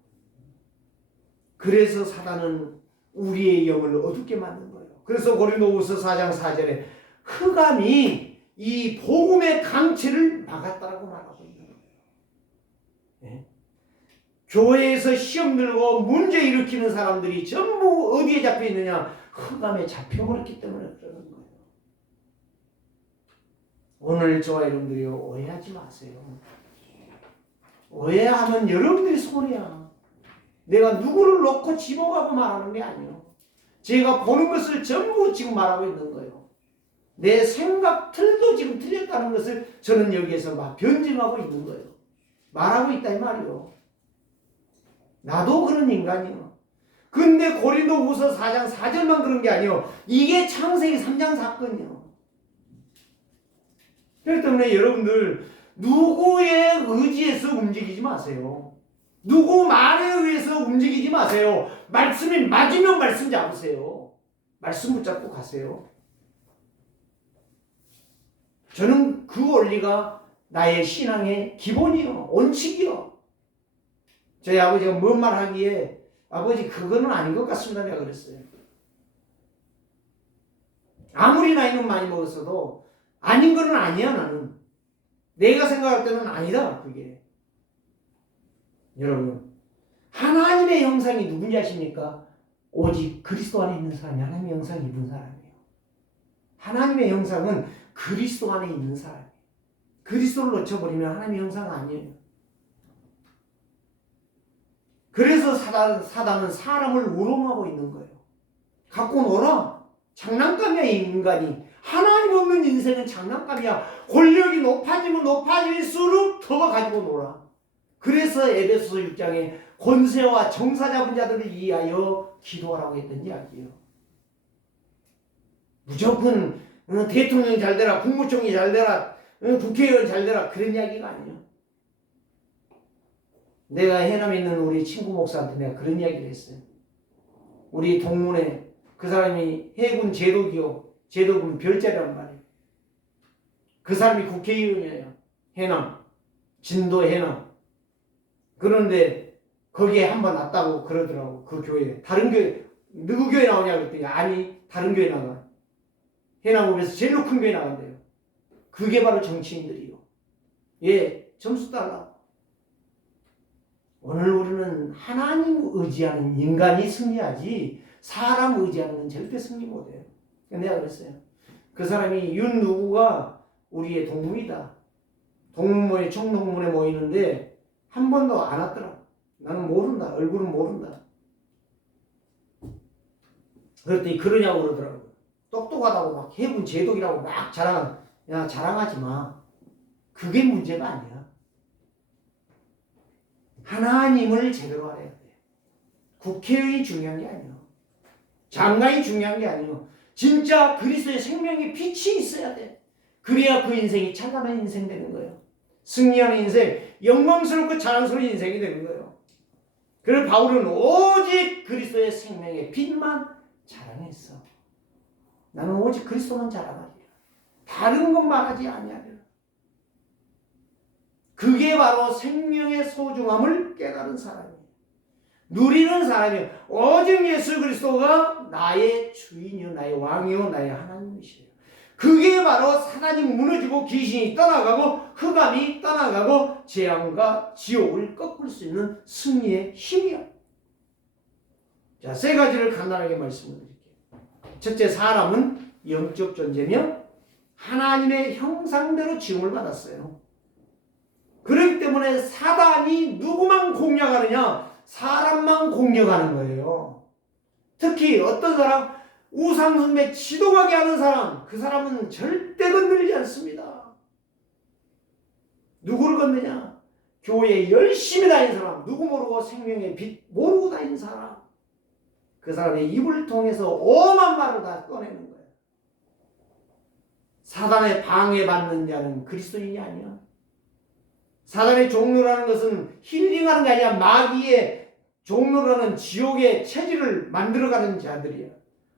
그래서 사단은 우리의 영을 어둡게 만든 거예요. 그래서 고린도후서 4장 4절에 흑암이 이 복음의 강체를 막았다라고 말하고 있는 거예요. 네? 교회에서 시험 들고 문제 일으키는 사람들이 전부 어디에 잡혀 있느냐? 흑암에 잡혀버렸기 때문에 그러는 거예요. 오늘 저와 여러분들이요, 오해하지 마세요. 오해하면 여러분들이 손해야. 내가 누구를 놓고 집어가고 말하는 게 아니에요. 제가 보는 것을 전부 지금 말하고 있는 거예요. 내 생각 틀도 지금 틀렸다는 것을 저는 여기에서 막 변증하고 있는 거예요. 말하고 있다 이 말이요. 나도 그런 인간이요. 근데 고린도후서 4장 4절만 그런 게 아니에요. 이게 창세기 3장 사건이요. 그렇기 때문에 여러분들 누구의 의지에서 움직이지 마세요. 누구 말에 의해서 움직이지 마세요. 말씀이 맞으면 말씀 잡으세요. 말씀 붙잡고 가세요. 저는 그 원리가 나의 신앙의 기본이요. 원칙이요. 저희 아버지가 뭔 말 하기에 아버지 그거는 아닌 것 같습니다. 내가 그랬어요. 아무리 나이는 많이 먹었어도 아닌 거는 아니야 나는. 내가 생각할 때는 아니다 그게. 여러분, 하나님의 형상이 누군지 아십니까? 오직 그리스도 안에 있는 사람이 하나님의 형상을 입은 사람이에요. 하나님의 형상은 그리스도 안에 있는 사람이에요. 그리스도를 놓쳐버리면 하나님의 형상 아니에요. 그래서 사단은 사람을 우롱하고 있는 거예요. 갖고 놀아. 장난감이야 인간이. 하나님 없는 인생은 장난감이야. 권력이 높아지면 높아질수록 더 가지고 놀아. 그래서 에베소서 6장에 권세와 정사 잡은 자들을 위하여 기도하라고 했던 이야기예요. 무조건 대통령이 잘 되라, 국무총리 잘 되라, 국회의원 잘 되라, 그런 이야기가 아니에요. 내가 해남에 있는 우리 친구 목사한테 내가 그런 이야기를 했어요. 우리 동문회 그 사람이 해군 제도군 별자리란 말이에요. 그 사람이 국회의원이에요. 해남, 진도 해남. 그런데 거기에 한번 왔다고 그러더라고. 그 교회. 다른 교회, 누구 교회 나오냐 그랬더니 아니 다른 교회 나가. 해남읍에서 제일 큰 교회 나간대요. 그게 바로 정치인들이요. 예, 점수 달라. 오늘 우리는 하나님 의지하는 인간이 승리하지 사람 의지하는 건 절대 승리 못해요. 내가 그랬어요. 그 사람이 윤 누구가 우리의 동문이다. 동문회 총동문회 모이는데 한 번도 안 왔더라. 나는 모른다. 얼굴은 모른다. 그랬더니 그러냐고 그러더라고요. 똑똑하다고 막 해군 제독이라고 막 야 자랑하지 마. 그게 문제가 아니야. 하나님을 제대로 알아야 돼. 국회의원이 중요한 게 아니에요. 장관이 중요한 게 아니에요. 진짜 그리스도의 생명의 빛이 있어야 돼. 그래야 그 인생이 찬란한 인생 되는 거예요. 승리하는 인생, 영광스럽고 자랑스러운 인생이 되는 거예요. 그래서 바울은 오직 그리스도의 생명의 빛만 자랑했어. 나는 오직 그리스도만 자랑하리라. 다른 건 말하지 아니하리라. 그게 바로 생명의 소중함을 깨달은 사람이에요. 누리는 사람이에요. 오직 예수 그리스도가 나의 주인이요, 나의 왕이요, 나의 하나님이시에요. 그게 바로 사단이 무너지고 귀신이 떠나가고 흑암이 떠나가고 재앙과 지옥을 꺾을 수 있는 승리의 힘이야. 자, 세 가지를 간단하게 말씀드릴게요. 첫째, 사람은 영적 존재며 하나님의 형상대로 지음을 받았어요. 그렇기 때문에 사단이 누구만 공략하느냐? 사람만 공격하는 거예요. 특히 어떤 사람, 우상숭배 지독하게 하는 사람, 그 사람은 절대 건들지 않습니다. 누구를 건드냐? 교회에 열심히 다니는 사람, 누구 모르고 생명의 빛 모르고 다니는 사람, 그 사람의 입을 통해서 오만 말을 다 꺼내는 거예요. 사단의 방해받는 자는 그리스도인이 아니야. 사단의 종로라는 것은 힐링하는 게 아니라 마귀의 종로라는 지옥의 체질을 만들어가는 자들이야.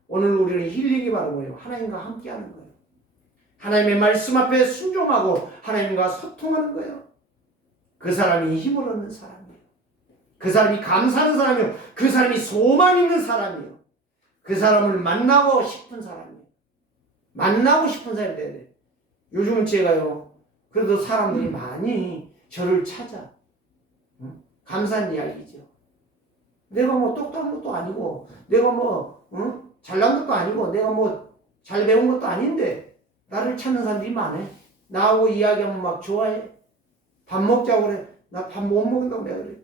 오늘 우리는 힐링이 바로 뭐예요? 하나님과 함께하는 거예요. 하나님의 말씀 앞에 순종하고 하나님과 소통하는 거예요. 그 사람이 힘을 얻는 사람이에요. 그 사람이 감사하는 사람이에요. 그 사람이 소망 있는 사람이에요. 그 사람을 만나고 싶은 사람이에요. 만나고 싶은 사람이 돼야 돼. 요즘은 제가요, 그래도 사람들이 많이 저를 찾아. 감사한 이야기죠. 내가 뭐 똑똑한 것도 아니고, 내가 뭐 잘난 것도 아니고, 내가 뭐 잘 배운 것도 아닌데 나를 찾는 사람들이 많아. 나하고 이야기하면 막 좋아해. 밥 먹자고 그래. 나 밥 못 먹는다고 내가 그래.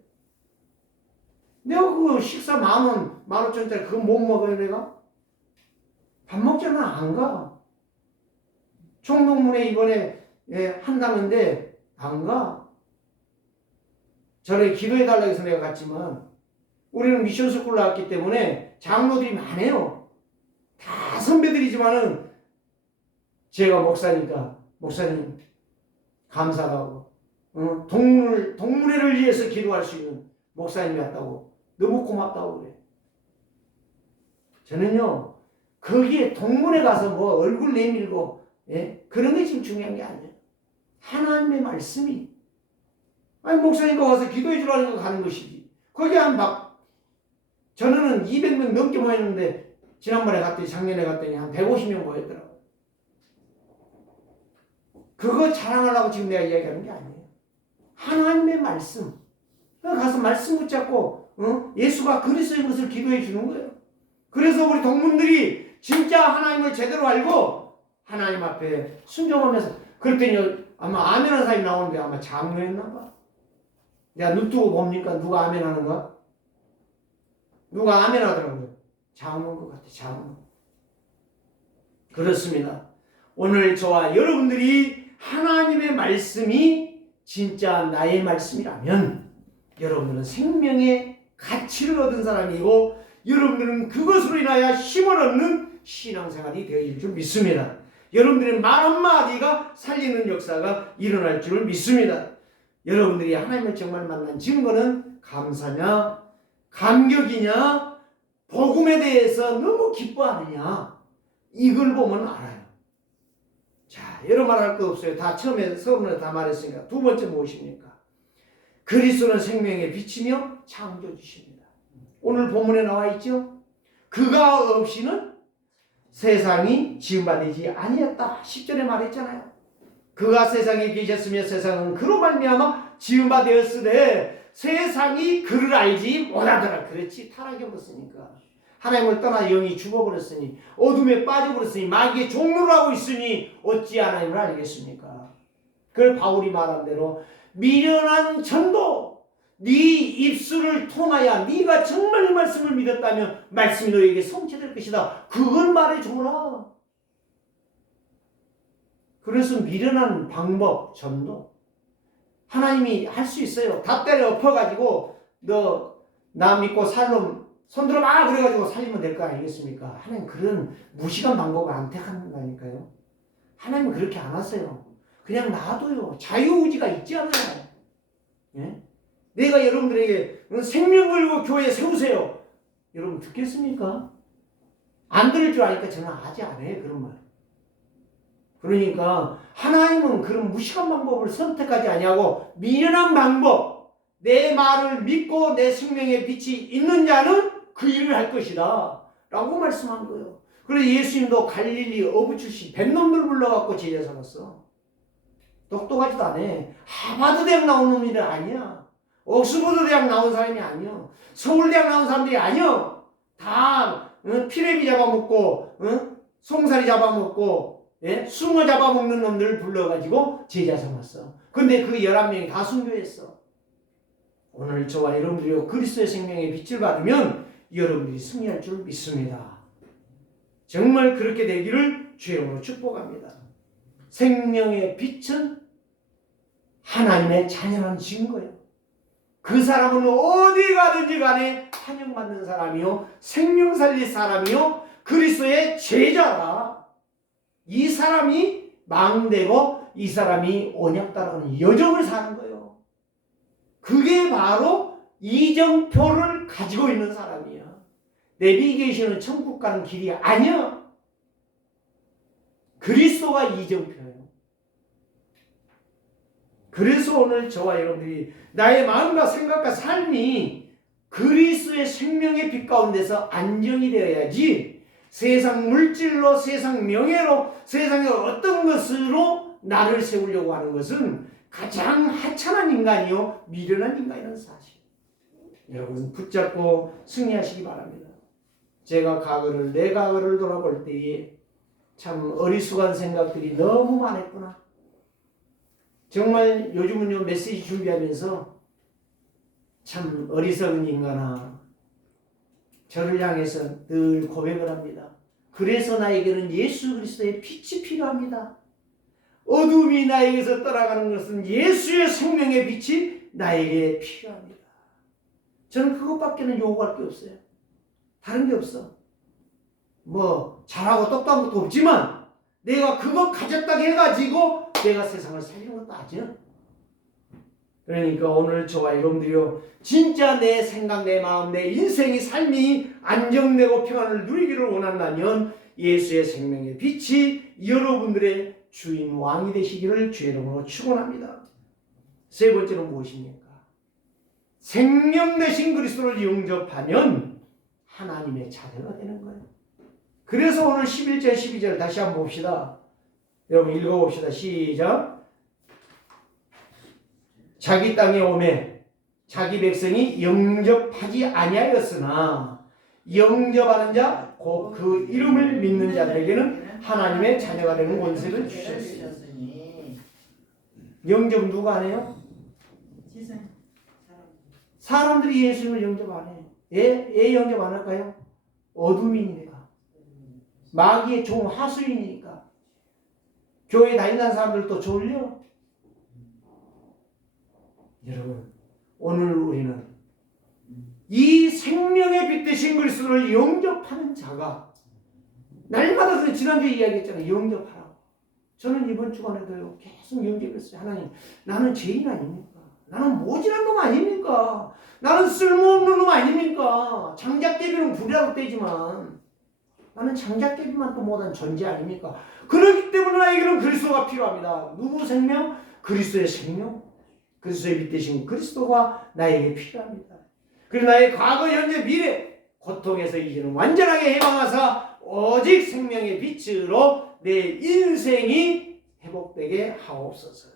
내가 그 식사 10,000원, 15,000원짜리 그거 못 먹어요 내가? 밥 먹자면 안 가. 총동문회 이번에 한다는데 안 가. 전에 기도해달라고 해서 내가 갔지만 우리는 미션스쿨 나왔기 때문에 장로들이 많아요. 다 선배들이지만은 제가 목사니까 목사님 감사하고 동문회를 위해서 기도할 수 있는 목사님이 왔다고 너무 고맙다고 그래. 저는요 거기에 동문회 가서 뭐 얼굴 내밀고 그런 게 지금 중요한 게 아니에요. 하나님의 말씀이 아니 목사님과 와서 기도해 주라는 거 가는 것이지. 거기 저는 200명 넘게 모였는데 지난번에 갔더니 작년에 갔더니 한 150명 모였더라고요. 그거 자랑하려고 지금 내가 이야기하는 게 아니에요. 하나님의 말씀. 가서 말씀 붙잡고 예수가 그리스도인 것을 기도해 주는 거예요. 그래서 우리 동문들이 진짜 하나님을 제대로 알고 하나님 앞에 순종하면서 그랬더니 아마 아멘하는 사람이 나오는데 아마 장로였나 봐. 내가 눈 뜨고 봅니까? 누가 아멘하는가? 누가 아멘하더라고요. 장로인 것 같아. 장로. 그렇습니다. 오늘 저와 여러분들이 하나님의 말씀이 진짜 나의 말씀이라면 여러분들은 생명의 가치를 얻은 사람이고 여러분들은 그것으로 인하여 힘을 얻는 신앙생활이 되어질 줄 믿습니다. 여러분들의 말 한마디가 살리는 역사가 일어날 줄 믿습니다. 여러분들이 하나님을 정말 만난 증거는 감사냐, 감격이냐, 복음에 대해서 너무 기뻐하느냐, 이걸 보면 알아요. 자, 여러 말할 거 없어요. 다 처음에 서론에 다 말했으니까. 두 번째 무엇입니까? 그리스도는 생명의 빛이며 창조주십니다. 오늘 본문에 나와 있죠. 그가 없이는 세상이 지음받지 아니었다. 10절에 말했잖아요. 그가 세상에 계셨으며 세상은 그로 말미암아 지음받았으되 세상이 그를 알지 못하더라. 그렇지, 타락해 버렸으니까. 하나님을 떠나 영이 죽어버렸으니 어둠에 빠져버렸으니 마귀의 종로를 하고 있으니 어찌 하나님을 알겠습니까? 그걸 바울이 말한 대로 미련한 전도, 네 입술을 통하여 네가 정말 이 말씀을 믿었다면 말씀이 너에게 성취될 것이다. 그걸 말해주라. 그래서 미련한 방법, 전도 하나님이 할 수 있어요. 닷대를 엎어가지고 너 나 믿고 살놈 손들어봐 그래가지고 살리면 될 거 아니겠습니까? 하나님 그런 무식한 방법을 안 택한다니까요. 하나님은 그렇게 안 하세요. 그냥 놔둬요. 자유의지가 있지 않아요. 예? 내가 여러분들에게 생명 걸고 교회에 세우세요. 여러분 듣겠습니까? 안 들을 줄 아니까 저는 아직 안 해요. 그런 말. 그러니까 하나님은 그런 무식한 방법을 선택하지 아니하고 미련한 방법, 내 말을 믿고 내 생명의 빛이 있는 자는 그 일을 할 것이다 라고 말씀한 거예요. 그래서 예수님도 갈릴리 어부 출신 뱃놈들 불러갖고 제자 삼았어. 똑똑하지도 않아. 하버드 대학 나온 놈이 아니야. 옥스퍼드 대학 나온 사람이 아니야. 서울대학 나온 사람들이 아니야. 다 피레미 잡아먹고 송사리 잡아먹고 숭어 잡아먹는 놈들을 불러가지고 제자 삼았어. 근데 그 11명이 다 순교했어. 오늘 저와 여러분들이 그리스도의 생명의 빛을 받으면 여러분들이 승리할 줄 믿습니다. 정말 그렇게 되기를 주의 이름으로 축복합니다. 생명의 빛은 하나님의 자녀라는 증거예요. 그 사람은 어디 가든지 간에 환영받는 사람이요 생명 살릴 사람이요 그리스도의 제자라. 이 사람이 망되고 이 사람이 언약 따라가는 여정을 사는 거예요. 그게 바로 이정표를 가지고 있는 사람이야. 내비게이션은 천국 가는 길이 아니야. 그리스도가 이정표예요. 그래서 오늘 저와 여러분들이 나의 마음과 생각과 삶이 그리스도의 생명의 빛 가운데서 안정이 되어야지 세상 물질로, 세상 명예로, 세상의 어떤 것으로 나를 세우려고 하는 것은 가장 하찮은 인간이요 미련한 인간이라는 사실. 여러분 붙잡고 승리하시기 바랍니다. 제가 내 과거를 돌아볼 때에 참 어리숙한 생각들이 너무 많았구나. 정말 요즘은 메시지 준비하면서 참 어리석은 인간아 저를 향해서 늘 고백을 합니다. 그래서 나에게는 예수 그리스도의 빛이 필요합니다. 어둠이 나에게서 떠나가는 것은 예수의 생명의 빛이 나에게 필요합니다. 저는 그것밖에는 요구할 게 없어요. 다른 게 없어. 뭐 잘하고 똑똑한 것도 없지만 내가 그거 가졌다고 해가지고 내가 세상을 살리는 것도 아니야. 그러니까 오늘 저와 여러분들이요 진짜 내 생각, 내 마음, 내 인생의 삶이 안정되고 평안을 누리기를 원한다면 예수의 생명의 빛이 여러분들의 주인 왕이 되시기를 주의 이름으로 축원합니다. 세 번째는 무엇입니까? 생명 되신 그리스도를 영접하면 하나님의 자녀가 되는 거예요. 그래서 오늘 11절 12절 다시 한번 봅시다. 여러분 읽어봅시다. 시작. 자기 땅에 오매 자기 백성이 영접하지 아니하였으나 영접하는 자 곧 그 이름을 믿는 자들에게는 하나님의 자녀가 되는 권세를 주셨으니. 영접 누가 안 해요? 사람들이 예수님을 영접 안 해요. 왜 영접 안 할까요? 어둠이니까. 마귀의 종 하수인이니까. 교회 다니는 사람들도 졸려. 여러분, 오늘 우리는 이 생명의 빛 되신 그리스도를 영접하는 자가, 날마다 지난주에 이야기했잖아요. 영접하라고. 저는 이번 주간에도요 계속 영접했어요. 하나님, 나는 죄인 아닙니까? 나는 모질한 놈 아닙니까? 나는 쓸모없는 놈 아닙니까? 장작개비는 불이라고 떼지만 나는 장작개비만 또 못한 존재 아닙니까? 그렇기 때문에 나에게는 그리스도가 필요합니다. 누구 생명? 그리스도의 생명. 그리스도의 빛 되신 그리스도가 나에게 필요합니다. 그리고 나의 과거, 현재, 미래 고통에서 이제는 완전하게 해방하사 오직 생명의 빛으로 내 인생이 회복되게 하옵소서.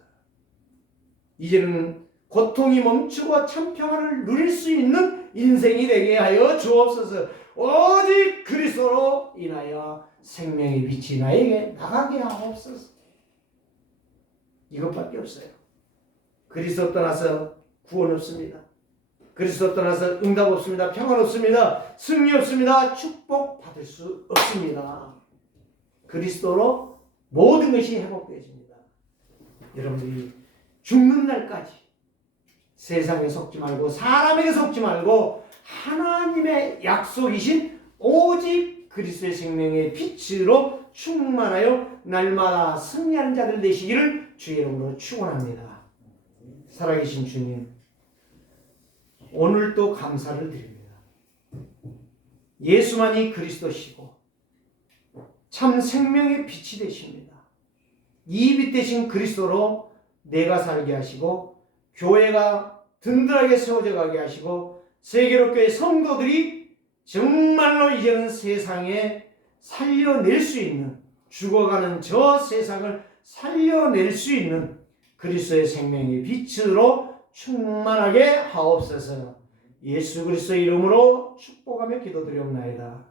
이제는 고통이 멈추고 참 평안을 누릴 수 있는 인생이 되게 하여 주옵소서. 오직 그리스도로 인하여 생명의 빛이 나에게 나가게 하옵소서. 이것밖에 없어요. 그리스도 떠나서 구원 없습니다. 그리스도 떠나서 응답 없습니다. 평안 없습니다. 승리 없습니다. 축복 받을 수 없습니다. 그리스도로 모든 것이 회복되어집니다. 여러분들이 죽는 날까지 세상에 속지 말고 사람에게 속지 말고 하나님의 약속이신 오직 그리스도의 생명의 빛으로 충만하여 날마다 승리하는 자들 되시기를 주의 이름으로 축원합니다. 살아계신 주님, 오늘도 감사를 드립니다. 예수만이 그리스도시고 참 생명의 빛이 되십니다. 이 빛 되신 그리스도로 내가 살게 하시고 교회가 든든하게 세워져 가게 하시고 세계로 교회 성도들이 정말로 이제는 세상에 살려낼 수 있는, 죽어가는 저 세상을 살려낼 수 있는 그리스도의 생명의 빛으로 충만하게 하옵소서. 예수 그리스도의 이름으로 축복하며 기도드리옵나이다.